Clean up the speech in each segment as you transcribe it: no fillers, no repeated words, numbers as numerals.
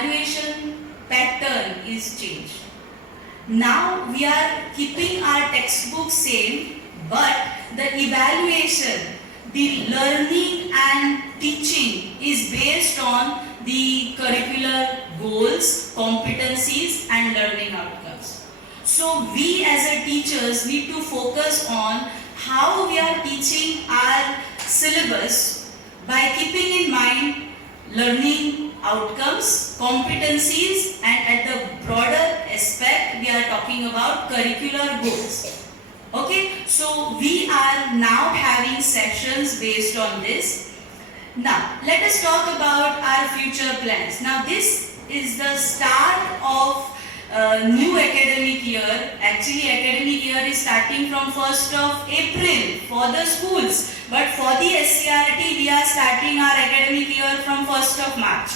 evaluation pattern is changed. Now we are keeping our textbook same, but the evaluation, the learning and teaching is based on the curricular goals, competencies and learning outcomes. So we as a teachers need to focus on how we are teaching our syllabus by keeping in mind learning outcomes, competencies, and at the broader aspect we are talking about curricular goals. Okay, so we are now having sessions based on this. Now let us talk about our future plans. Now this is the start of new academic year. Actually academic year is starting from 1st of April for the schools, but for the SCRT we are starting our academic year from 1st of March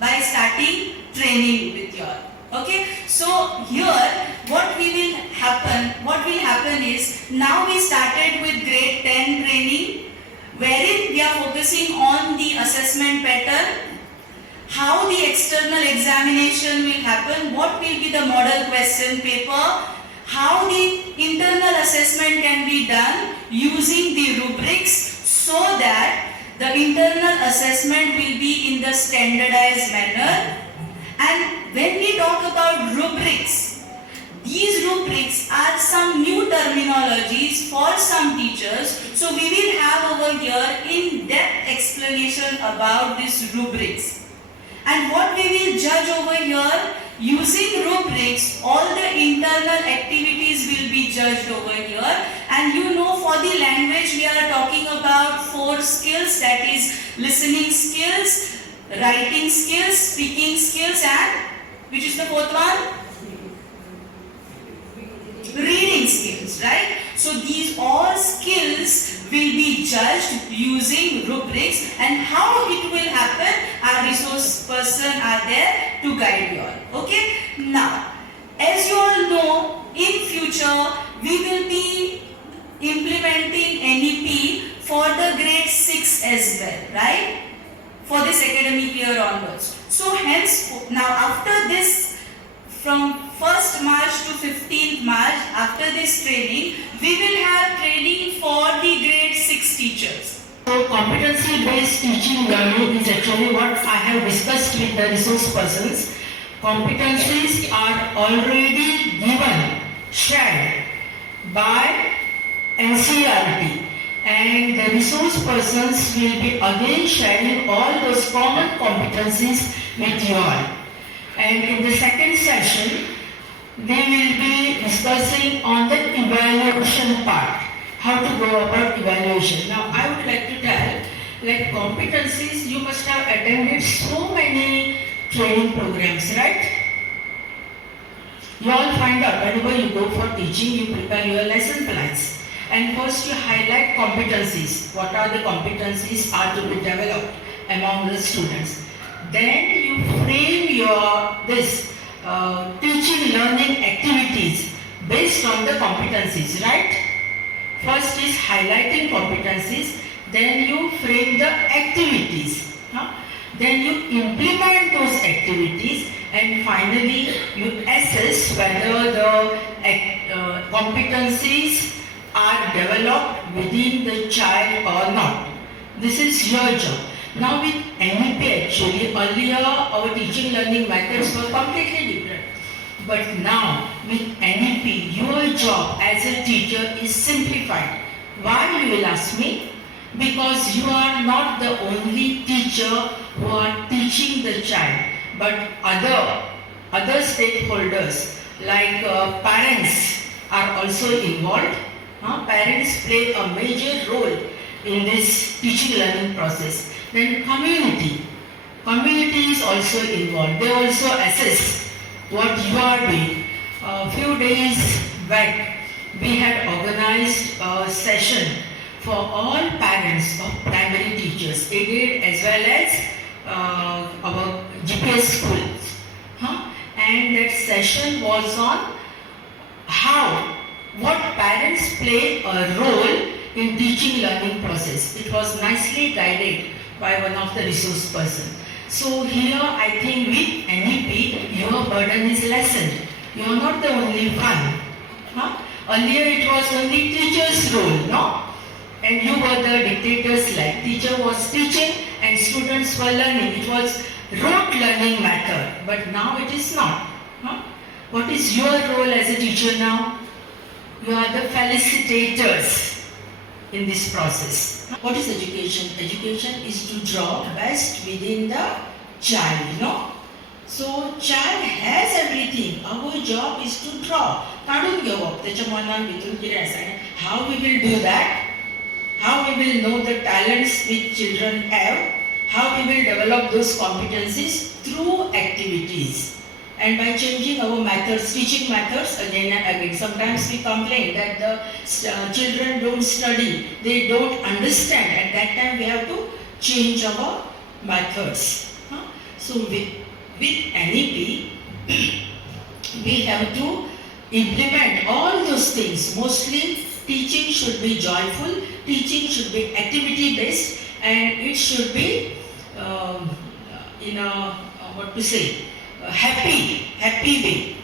by starting training with you all. Okay, so here what will happen is, now we started with grade 10 training, wherein we are focusing on the assessment pattern, how the external examination will happen, what will be the model question paper, how the internal assessment can be done using the rubrics, so that the internal assessment will be in the standardized manner. And when we talk about rubrics, these rubrics are some new terminologies for some teachers. So we will have over here in-depth explanation about these rubrics. And what we will judge over here, using rubrics, all the internal activities will be judged over here. And you know, for the language we are talking about 4 skills, that is listening skills, writing skills, speaking skills, and which is the 4th one? Reading skills, right? So these all skills will be judged using rubrics, and how it will happen, our resource person are there to guide you all. Okay? Now, as you all know, in future we will be implementing NEP for the grade 6 as well, right? For this academic year onwards. So hence, now after this, from 1st March to 15th March, after this training, we will have training for the grade 6 teachers. So competency-based teaching learning is actually what I have discussed with the resource persons. Competencies are already given, shared by NCERT, and the resource persons will be again sharing all those common competencies with you all. And in the second session, they will be discussing on the evaluation part, how to go about evaluation. Now, I would like to tell, like competencies, you must have attended so many training programs, right? You all find out whenever you go for teaching, you prepare your lesson plans. And first you highlight competencies. What are the competencies are to be developed among the students. Then you frame your teaching learning activities based on the competencies, right? First is highlighting competencies, then you frame the activities, then you implement those activities, and finally you assess whether the competencies are developed within the child or not. This is your job. Now with NEP actually, earlier our teaching learning methods were completely different. But now with NEP, your job as a teacher is simplified. Why, you will ask me? Because you are not the only teacher who are teaching the child, but other stakeholders like parents are also involved. Parents play a major role in this teaching learning process. Then community is also involved. They also assess what you are doing. A few days back, we had organized a session for all parents of primary teachers, aided as well as our GPS schools. And that session was on what parents play a role in teaching learning process. It was nicely guided by one of the resource person. So here I think with NEP your burden is lessened. You are not the only one. Huh? Earlier it was only teacher's role, no? And you were the dictators like. Teacher was teaching and students were learning. It was rote learning method. But now it is not. Huh? What is your role as a teacher now? You are the felicitators in this process. What is education? Education is to draw best within the child, no? So child has everything. Our job is to draw. काढून घेवप त्याच्या मनान भितून कितें आसा आनी how we will do that? How we will know the talents which children have? How we will develop those competencies through activities and by changing our methods, teaching methods again and again. Sometimes we complain that the children don't study, they don't understand. At that time we have to change our methods. So with NEP, we have to implement all those things. Mostly teaching should be joyful, teaching should be activity based, and it should be in a happy way.